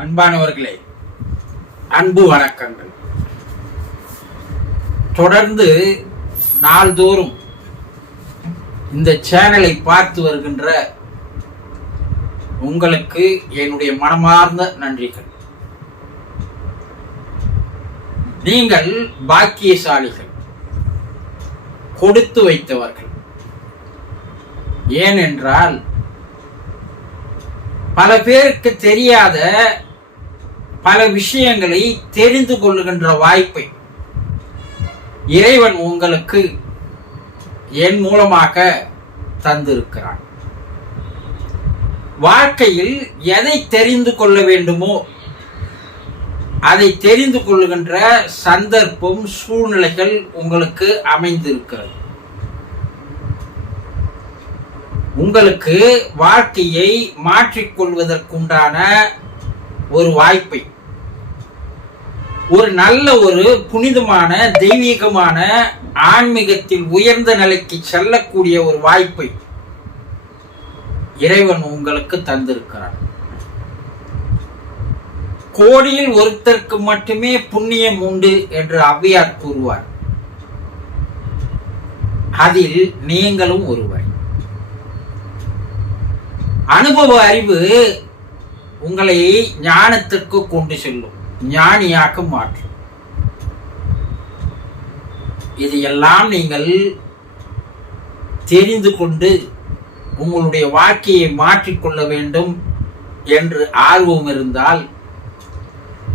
அன்பானவர்களே அன்பு வணக்கங்கள். தொடர்ந்து நாள்தோறும் இந்த சேனலை பார்த்து வருகின்ற உங்களுக்கு என்னுடைய மனமார்ந்த நன்றிகள். நீங்கள் பாக்கியசாலிகள் கொடுத்து வைத்தவர்கள். ஏனென்றால் பல பேருக்கு தெரியாத பல விஷயங்களை தெரிந்து கொள்ளுகின்ற வாய்ப்பை. இறைவன் உங்களுக்கு என் மூலமாக தந்திருக்கிறான். வாழ்க்கையில் எதை தெரிந்து கொள்ள வேண்டுமோ அதை தெரிந்து கொள்ளுகின்ற சந்தர்ப்பம் சூழ்நிலைகள் உங்களுக்கு அமைந்திருக்கிறது. உங்களுக்கு வாழ்க்கையை மாற்றிக்கொள்வதற்குண்டான ஒரு வாய்ப்பை. ஒரு நல்ல ஒரு புனிதமான தெய்வீகமான ஆன்மீகத்தில் உயர்ந்த நிலைக்கு செல்லக்கூடிய ஒரு வாய்ப்பை இறைவன் உங்களுக்கு தந்திருக்கிறான் கோடியில் ஒருத்தருக்கு மட்டுமே புண்ணியம் உண்டு என்று அவ்வியார் கூறுவார். அதில் நீங்களும் ஒருவர். அனுபவ அறிவு உங்களை ஞானத்திற்கு கொண்டு செல்லும் ஞானியாக மாற்றும். இது எல்லாம் நீங்கள் தெரிந்து கொண்டு உங்களுடைய வாழ்க்கையை மாற்றிக்கொள்ள வேண்டும் என்று ஆர்வம் இருந்தால்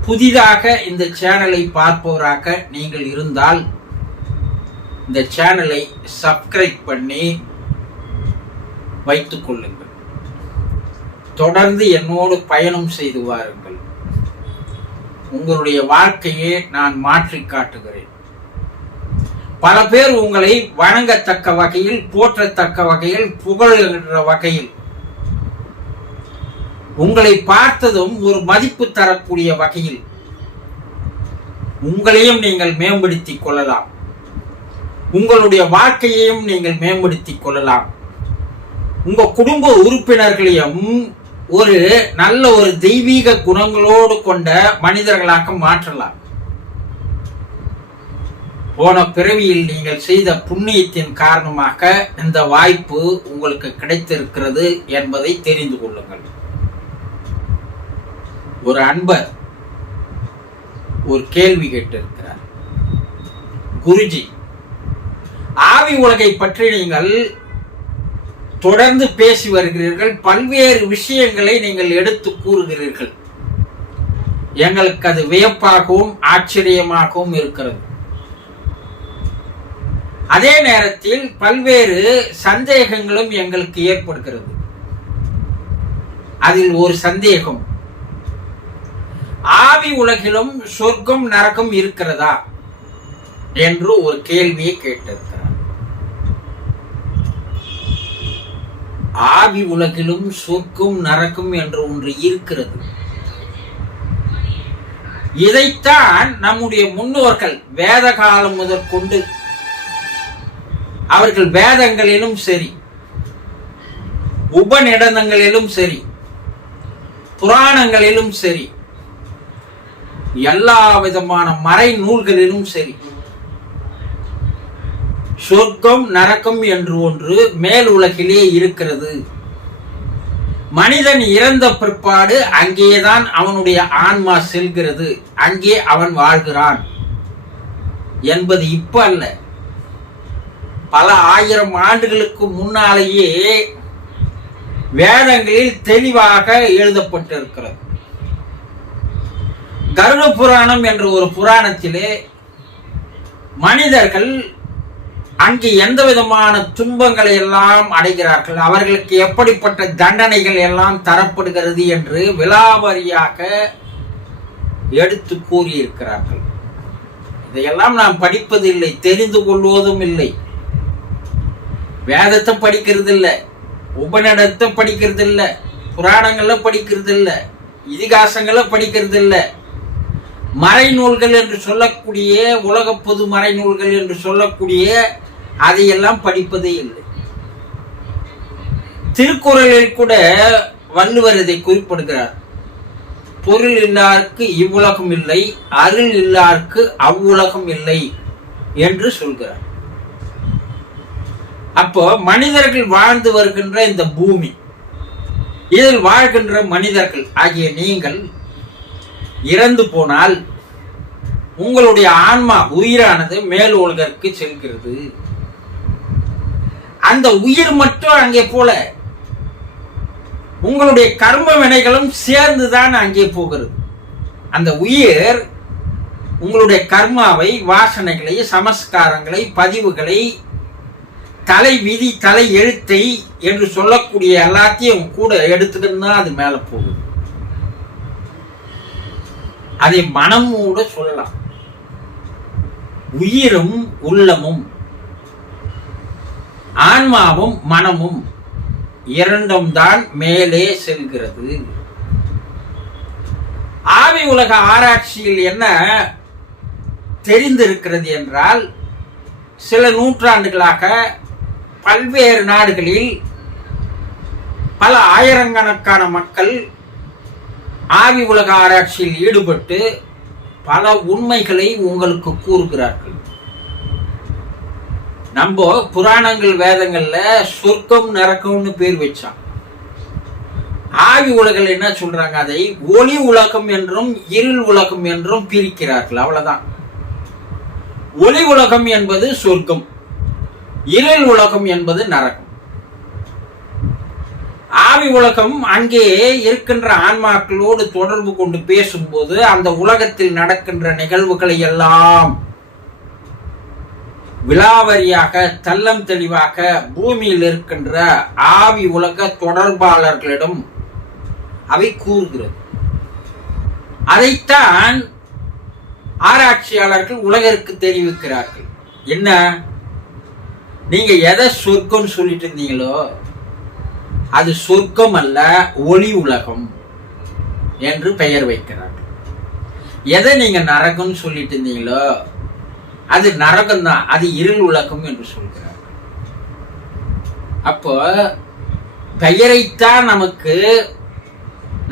புதிதாக இந்த சேனலை பார்ப்பவராக நீங்கள் இருந்தால் இந்த சேனலை சப்ஸ்கிரைப் பண்ணி வைத்துக் கொள்ளுங்கள். தொடர்ந்து என்னோடு பயணம் செய்து வாருங்கள். உங்களுடைய வாழ்க்கையை நான் மாற்றி காட்டுகிறேன். பல பேர் உங்களை வணங்கத்தக்க வகையில் போற்றத்தக்க வகையில் புகழ்கின்ற வகையில். உங்களை பார்த்ததும் ஒரு மதிப்பு தரக்கூடிய வகையில். உங்களையும் நீங்கள் மேம்படுத்திக் கொள்ளலாம். உங்களுடைய வாழ்க்கையையும் நீங்கள் மேம்படுத்திக் கொள்ளலாம். உங்க குடும்ப உறுப்பினர்களையும் ஒரு நல்ல ஒரு தெய்வீக குணங்களோடு கொண்ட மனிதர்களாக மாற்றலாம். போன பிறவியில் நீங்கள் செய்த புண்ணியத்தின் காரணமாக இந்த வாய்ப்பு உங்களுக்கு கிடைத்திருக்கிறது என்பதை தெரிந்து கொள்ளுங்கள். ஒரு அன்பர் ஒரு கேள்வி கேட்டிருக்கிறார். குருஜி ஆவி உலகை பற்றி நீங்கள் தொடர்ந்து பேசி வருகிறீர்கள். பல்வேறு விஷயங்களை நீங்கள் எடுத்து கூறுகிறீர்கள். எங்களுக்கு அது வியப்பாகவும் ஆச்சரியமாகவும் இருக்கிறது. அதே நேரத்தில் பல்வேறு சந்தேகங்களும் எங்களுக்கு ஏற்படுகிறது. அதில் ஒரு சந்தேகம் ஆவி உலகிலும் சொர்க்கம் நரகம் இருக்கிறதா? என்று ஒரு கேள்வியை கேட்டிருக்கிறார். ஆவி உலகிலும் சொர்க்கும் நரக்கும் என்று ஒன்று இருக்கிறது. இதைத்தான் நம்முடைய முன்னோர்கள் வேத காலம் முதற்கொண்டு அவர்கள் வேதங்களிலும் சரி உபநிடதங்களிலும் சரி புராணங்களிலும் சரி எல்லா விதமான மறை நூல்களிலும் சரி சொர்க்கம் நரக்கம் என்று ஒன்று மேல் உலகிலே இருக்கிறது. மனிதன் இறந்த பிற்பாடு அங்கேதான் அவனுடைய ஆன்மா செல்கிறது. அங்கே அவன் வாழ்கிறான். என்பது இப்ப அல்ல. பல ஆயிரம் ஆண்டுகளுக்கு முன்னாலேயே வேதங்களில் தெளிவாக எழுதப்பட்டிருக்கிறது. கருட புராணம் என்ற ஒரு புராணத்திலே மனிதர்கள் அங்கு எந்த விதமான துன்பங்களை எல்லாம் அடைகிறார்கள்? அவர்களுக்கு எப்படிப்பட்ட தண்டனைகள் எல்லாம் தரப்படுகிறது என்று விலாவரியாக எடுத்து கூறியிருக்கிறார்கள். இதையெல்லாம் நாம் படிப்பதில்லை தெரிந்து கொள்வதும் இல்லை. வேதத்தை படிக்கிறது இல்லை உபநிடத்தை படிக்கிறது இல்லை புராணங்களை படிக்கிறது இல்லை இதிகாசங்களை படிக்கிறது இல்லை மறைநூல்கள் என்று சொல்லக்கூடிய உலக பொது மறைநூல்கள் என்று சொல்லக்கூடிய அதையெல்லாம் படிப்பதே இல்லை. திருக்குறளில் கூட வள்ளுவர் இதை குறிப்பிடுகிறார். பொருள் இல்லாருக்கு இவ்வுலகம் இல்லை அருள் இல்லாருக்கு அவ்வுலகம் இல்லை என்று சொல்கிறார். அப்போ மனிதர்கள் வாழ்ந்து வருகின்ற இந்த பூமி இதில் வாழ்கின்ற மனிதர்கள் ஆகிய நீங்கள் இறந்து போனால் உங்களுடைய ஆன்மா உயிரானது மேல் உலகிற்கு செல்கிறது. அந்த உயிர் மட்டும் அங்கே போல. உங்களுடைய கர்ம வினைகளும் சேர்ந்துதான் அங்கே போகிறது. அந்த உயிர் உங்களுடைய கர்மாவை வாசனைகளை சமஸ்காரங்களை பதிவுகளை தலை விதி தலை எழுத்தை என்று சொல்லக்கூடிய எல்லாத்தையும் கூட எடுத்துக்கிட்டு தான் அது மேலே போகுது. அதை மனமூட சொல்லலாம். உயிரும் உள்ளமும் ஆன்மாவும் மனமும் இரண்டும் தான் மேலே செல்கிறது. ஆவி உலக ஆராய்ச்சியில் என்ன தெரிந்திருக்கிறது என்றால் சில நூற்றாண்டுகளாக பல்வேறு நாடுகளில் பல ஆயிரக்கணக்கான மக்கள் ஆவி உலக ஆராய்ச்சியில் ஈடுபட்டு பல உண்மைகளை உங்களுக்கு கூறுகிறார்கள். நம்ம புராணங்கள் வேதங்கள்ல சொர்க்கம் நரக்கம்னு பேர் வச்சான். ஆவி உலகில் என்ன சொல்றாங்க? அதை ஒளி உலகம் என்றும் இருள் உலகம் என்றும் பிரிக்கிறார்கள். அவ்வளவுதான். ஒளி உலகம் என்பது சொர்க்கம். இருள் உலகம் என்பது நரகம். ஆவி உலகம் அங்கே இருக்கின்ற ஆன்மாக்களோடு தொடர்பு கொண்டு பேசும்போது அந்த உலகத்தில் நடக்கின்ற நிகழ்வுகளை எல்லாம் விலாவரியாக தள்ளம் தெளிவாக பூமியில் இருக்கின்ற ஆவி உலக தொடர்பாளர்களிடம் அவை கூறுகிறது. அதைத்தான் ஆராய்ச்சியாளர்கள் உலகிற்கு தெரிவிக்கிறார்கள். என்ன? நீங்க எதை சொர்க்கம் சொல்லிட்டு இருந்தீங்களோ அது சொர்க்கம் அல்ல ஒளி உலகம் என்று பெயர் வைக்கிறார்கள். எதை நீங்க நரகம்னு சொல்லிட்டு இருந்தீங்களோ அது நரகம் தான் அது இருள் உலகம் என்று சொல்கிறார். அப்போ பெயரைத்தான் நமக்கு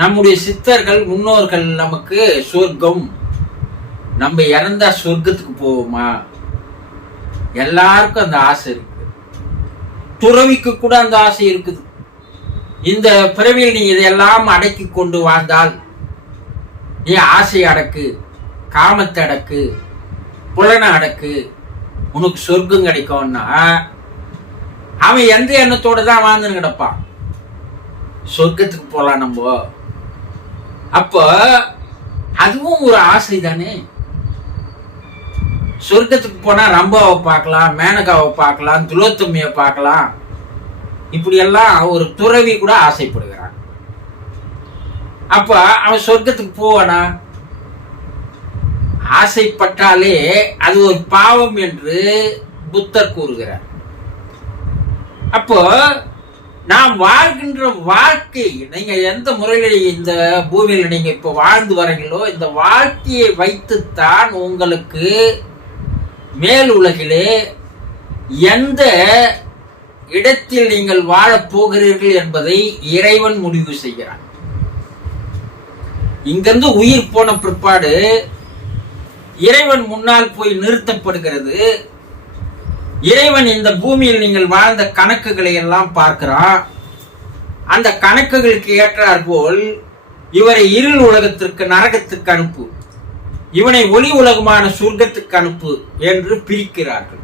நம்முடைய சித்தர்கள் முன்னோர்கள் நமக்கு சொர்க்கம். நம்ம இறந்தா சொர்க்கத்துக்கு போவோமா? எல்லாருக்கும் அந்த ஆசை இருக்கு. துறவிக்கு கூட அந்த ஆசை இருக்குது. இந்த பிறவியில் நீ இதையெல்லாம் அடக்கி கொண்டு வாழ்ந்தால் நீ ஆசை அடக்கு காமத்தை அடக்கு புலனை அடக்கு உனக்கு சொர்க்கம் கிடைக்கும்னா அவன் எந்த எண்ணத்தோடு தான் வாழ்ந்துன்னு கிடப்பான் சொர்க்கத்துக்கு போலாம் நம்ம. அப்போ அதுவும் ஒரு ஆசை தானே? சொர்க்கத்துக்கு போனா ரம்பாவை பார்க்கலாம் மேனகாவை பார்க்கலாம் துலோத்தமியை பார்க்கலாம். இப்படியெல்லாம் ஒரு துறவி கூட ஆசைப்படுகிறான். அப்ப அவன் சொர்க்கத்துக்கு போவானா? ஆசைப்பட்டாலே அது ஒரு பாவம் என்று புத்தர் கூறுகிறார். அப்போ நாம் வாழ்கின்ற வாழ்க்கை நீங்க எந்த முறையில் இந்த பூமியில் நீங்க இப்ப வாழ்ந்து வரீங்களோ இந்த வாழ்க்கையை வைத்துத்தான் உங்களுக்கு மேல் உலகிலே எந்த இடத்தில் நீங்கள் வாழப் போகிறீர்கள் என்பதை இறைவன் முடிவு செய்கிறான். இங்கிருந்து உயிர் போன பிற்பாடு இறைவன் முன்னால் போய் நிறுத்தப்படுகிறது. இறைவன் இந்த பூமியில் நீங்கள் வாழ்ந்த கணக்குகளை எல்லாம் பார்க்கிறான். அந்த கணக்குகளுக்கு ஏற்றார் போல் இவரை இருள் உலகத்திற்கு நரகத்துக்கு அனுப்பு. இவனை ஒளி உலகமான சொர்க்கத்துக்கு அனுப்பு என்று பிரிக்கிறார்கள்.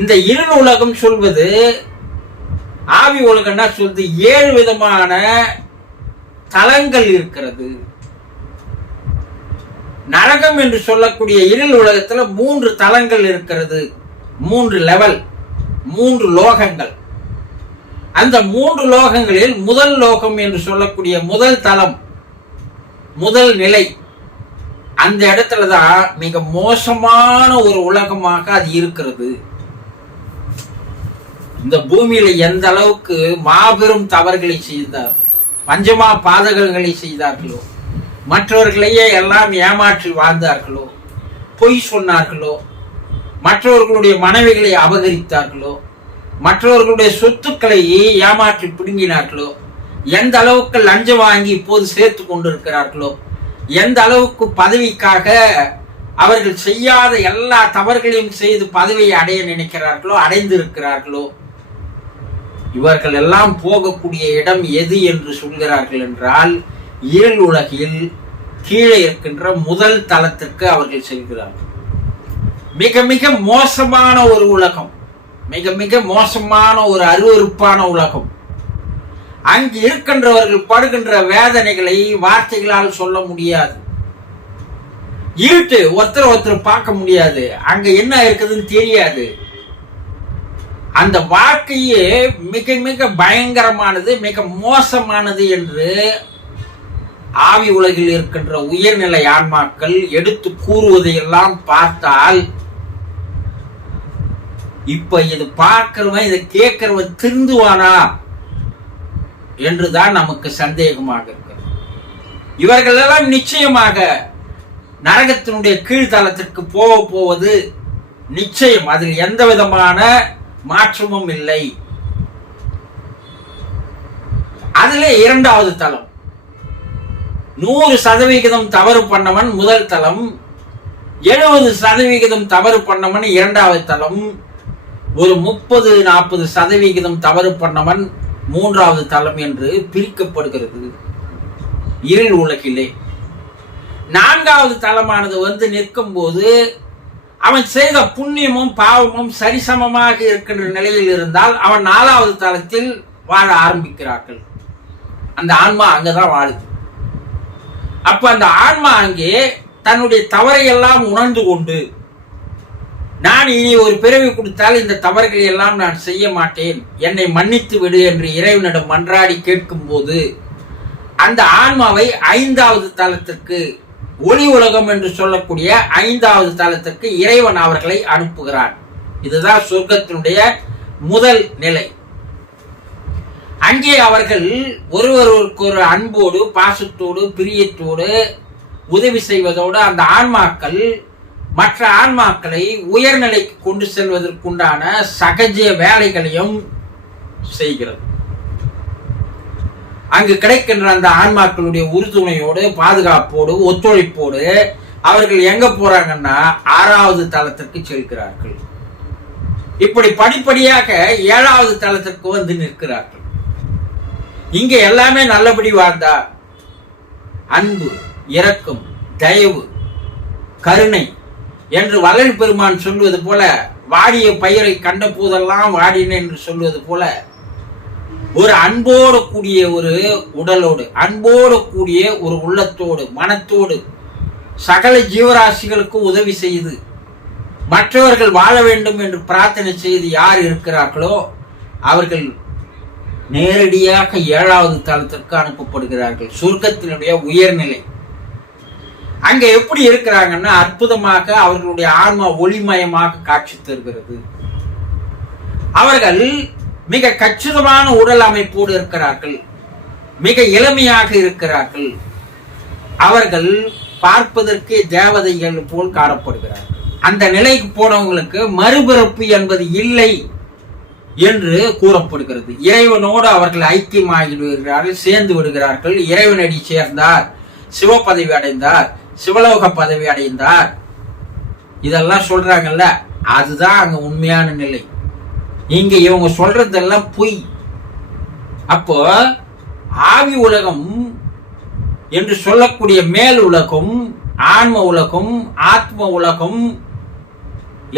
இந்த இருள் உலகம் சொல்வது ஆவி உலகம்னா சொல்வது ஏழு விதமான தலங்கள் இருக்கிறது. நரகம் என்று சொல்லக்கூடிய இருள் உலகத்துல மூன்று தலங்கள் இருக்கிறது. மூன்று லெவல் மூன்று லோகங்கள். அந்த மூன்று லோகங்களில் முதல் லோகம் என்று சொல்லக்கூடிய முதல் தலம் முதல் நிலை. அந்த இடத்துல தான் மிக மோசமான ஒரு உலகமாக அது இருக்கிறது. இந்த பூமியில எந்த அளவுக்கு மாபெரும் தவறுகளை செய்தார் பஞ்சமா பாதகங்களை செய்தார்களோ மற்றவர்களையே எல்லாம் ஏமாற்றி வாழ்ந்தார்களோ? பொய் சொன்னார்களோ? மற்றவர்களுடைய மனைவிகளை அபகரித்தார்களோ? மற்றவர்களுடைய சொத்துக்களை ஏமாற்றி பிடுங்கினார்களோ? எந்த அளவுக்கு லஞ்சம் வாங்கி இப்போது சேர்த்து கொண்டிருக்கிறார்களோ? எந்த அளவுக்கு பதவிக்காக அவர்கள் செய்யாத எல்லா தவறுகளையும் செய்து பதவியை அடைய நினைக்கிறார்களோ அடைந்திருக்கிறார்களோ? இவர்கள் எல்லாம் போகக்கூடிய இடம் எது என்று சொல்கிறார்கள் என்றால் இருள் உலகில் கீழே இருக்கின்ற முதல் தளத்திற்கு அவர்கள் செல்கிறார்கள். மிக மிக மோசமான ஒரு உலகம். மிக மிக மோசமான ஒரு அருவருப்பான உலகம். அங்கு இருக்கின்றவர்கள் படுகின்ற வேதனைகளை வார்த்தைகளால் சொல்ல முடியாது. இருட்டு ஒருத்தர் ஒருத்தர் பார்க்க முடியாது. அங்க என்ன இருக்குதுன்னு தெரியாது. அந்த வாழ்க்கையே மிக மிக பயங்கரமானது மிக மோசமானது என்று ஆவி உலகில் இருக்கின்ற உயர்நிலை ஆன்மாக்கள் எடுத்து கூறுவதையெல்லாம் பார்த்தால் இப்ப இது பார்க்கிறவன் இதை கேட்கிறவன் திருந்துவானா? என்றுதான் நமக்கு சந்தேகமாக இருக்கிறது. இவர்கள் எல்லாம் நிச்சயமாக நரகத்தினுடைய கீழ்த்தளத்திற்கு போக போவது நிச்சயம். அதில் எந்த விதமான மாற்றமும் இல்லை. அதிலே இரண்டாவது தளம். நூறு சதவிகிதம் தவறு பண்ணவன் முதல் தளம் எழுபது சதவிகிதம் தவறு பண்ணவன் இரண்டாவது தளம் ஒரு முப்பது நாற்பது சதவிகிதம் தவறு பண்ணவன் மூன்றாவது தளம் என்று பிரிக்கப்படுகிறது இருள் உலகிலே. நான்காவது தளமானது வந்து நிற்கும் போது அவன் செய்த புண்ணியமும் பாவமும் சரிசமமாக இருக்கின்ற நிலையில் இருந்தால் அவன் நாலாவது தளத்தில் வாழ ஆரம்பிக்கிறார்கள். அந்த ஆன்மா அங்கதான் வாழுது. அப்ப அந்த ஆன்மா அங்கே தன்னுடைய தவறை எல்லாம் உணர்ந்து கொண்டு நான் இனி ஒரு பிறவி கொடுத்தால் இந்த தவறுகளை எல்லாம் நான் செய்ய மாட்டேன். என்னை மன்னித்து விடு என்று இறைவனிடம் மன்றாடி கேட்கும் போது அந்த ஆன்மாவை ஐந்தாவது தளத்திற்கு ஒளி உலகம் என்று சொல்லக்கூடிய ஐந்தாவது தளத்திற்கு இறைவன் அவர்களை அனுப்புகிறான். இதுதான் சொர்க்கத்தினுடைய முதல் நிலை. அங்கே அவர்கள் ஒருவருக்கு ஒரு அன்போடு பாசத்தோடு பிரியத்தோடு உதவி செய்வதோடு அந்த ஆன்மாக்கள் மற்ற ஆன்மாக்களை உயர்நிலைக்கு கொண்டு செல்வதற்குண்டான சகஜ வேலைகளையும் செய்கிறது. அங்கு கிடைக்கின்ற அந்த ஆன்மாக்களுடைய உறுதுணையோடு பாதுகாப்போடு ஒத்துழைப்போடு அவர்கள் எங்க போறாங்கன்னா ஆறாவது தளத்திற்கு செல்கிறார்கள். இப்படி படிப்படியாக ஏழாவது தளத்திற்கு வந்து நிற்கிறார்கள். இங்க எல்லாமே நல்லபடி வாழ்ந்தா. அன்பு இரக்கம் தயவு கருணை என்று வளர் பெருமான் சொல்வது போல வாடிய பயிரை கண்ட போதெல்லாம் வாடின என்று சொல்வது போல ஒரு அன்போடு கூடிய ஒரு உடலோடு அன்போடு கூடிய ஒரு உள்ளத்தோடு மனத்தோடு சகல ஜீவராசிகளுக்கு உதவி செய்து மற்றவர்கள் வாழ வேண்டும் என்று பிரார்த்தனை செய்து யார் இருக்கிறார்களோ அவர்கள் நேரடியாக ஏழாவது தளத்திற்கு அனுப்பப்படுகிறார்கள். சுருக்கத்தினுடைய உயர்நிலை. அங்க எப்படி இருக்கிறாங்கன்னா அற்புதமாக அவர்களுடைய ஆன்மா ஒளிமயமாக காட்சி தருகிறது. அவர்கள் மிக கச்சிதமான உடல் அமைப்போடு இருக்கிறார்கள். மிக இளமையாக இருக்கிறார்கள். அவர்கள் பார்ப்பதற்கு தேவதைகள் போல் காணப்படுகிறார்கள். அந்த நிலைக்கு போனவங்களுக்கு மறுபிறப்பு என்பது இல்லை. என்று கூறப்படுகிறது. இறைவனோடு அவர்கள் ஐக்கியமாகி விடுகிறார்கள் சேர்ந்து விடுகிறார்கள். இறைவனடி சேர்ந்தார் சிவபதவி அடைந்தார் சிவலோக பதவி அடைந்தார். இதெல்லாம் சொல்றாங்கல்ல அதுதான் அங்க உண்மையான நிலை. இங்க இவங்க சொல்றதெல்லாம் பொய். அப்போ ஆவி உலகம் என்று சொல்லக்கூடிய மேல் உலகம் ஆன்ம உலகம் ஆத்ம உலகம்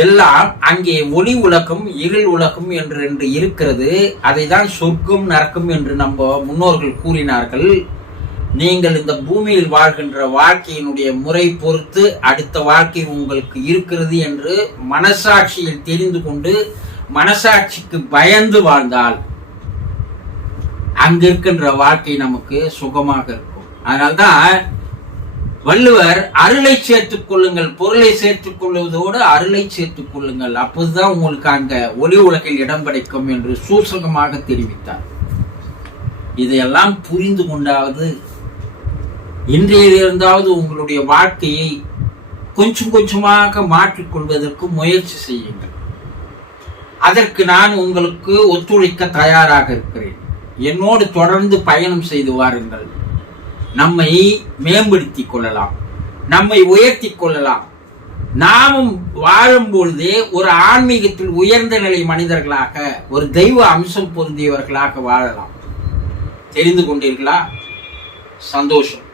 எல்லாம் அங்கே ஒளி உலகம் இருள் உலகம் என்று என்று இருக்கிறது. அதை தான் சொர்க்கம் நரக்கம் என்று நம்ம முன்னோர்கள் கூறினார்கள். நீங்கள் இந்த பூமியில் வாழ்கின்ற வாழ்க்கையினுடைய முறை பொறுத்து அடுத்த வாழ்க்கை உங்களுக்கு இருக்கிறது என்று மனசாட்சியில் தெரிந்து கொண்டு மனசாட்சிக்கு பயந்து வாழ்ந்தால் அங்க இருக்கின்ற வாழ்க்கை நமக்கு சுகமாக இருக்கும். அதனால்தான் வள்ளுவர் அருளை சேர்த்துக் கொள்ளுங்கள் பொருளை சேர்த்துக் கொள்வதோடு அருளை சேர்த்துக் கொள்ளுங்கள். அப்போதுதான் உங்களுக்கு அங்க ஒளி உலகில் இடம் கிடைக்கும் என்று சூசகமாக தெரிவித்தார். இதையெல்லாம் புரிந்து கொண்டாவது இன்றையிலிருந்தாவது உங்களுடைய வாழ்க்கையை கொஞ்சம் கொஞ்சமாக மாற்றிக்கொள்வதற்கு முயற்சி செய்யுங்கள். அதற்கு நான் உங்களுக்கு ஒத்துழைக்க தயாராக இருக்கிறேன். என்னோடு தொடர்ந்து பயணம் செய்து வாருங்கள். நம்மை மேம்படுத்திக் கொள்ளலாம். நம்மை உயர்த்தி கொள்ளலாம். நாமும் வாழும் பொழுது ஒரு ஆன்மீகத்தில் உயர்ந்த நிலை மனிதர்களாக ஒரு தெய்வ அம்சம் பொருந்தியவர்களாக வாழலாம். தெரிந்து கொண்டீர்களா? சந்தோஷம்.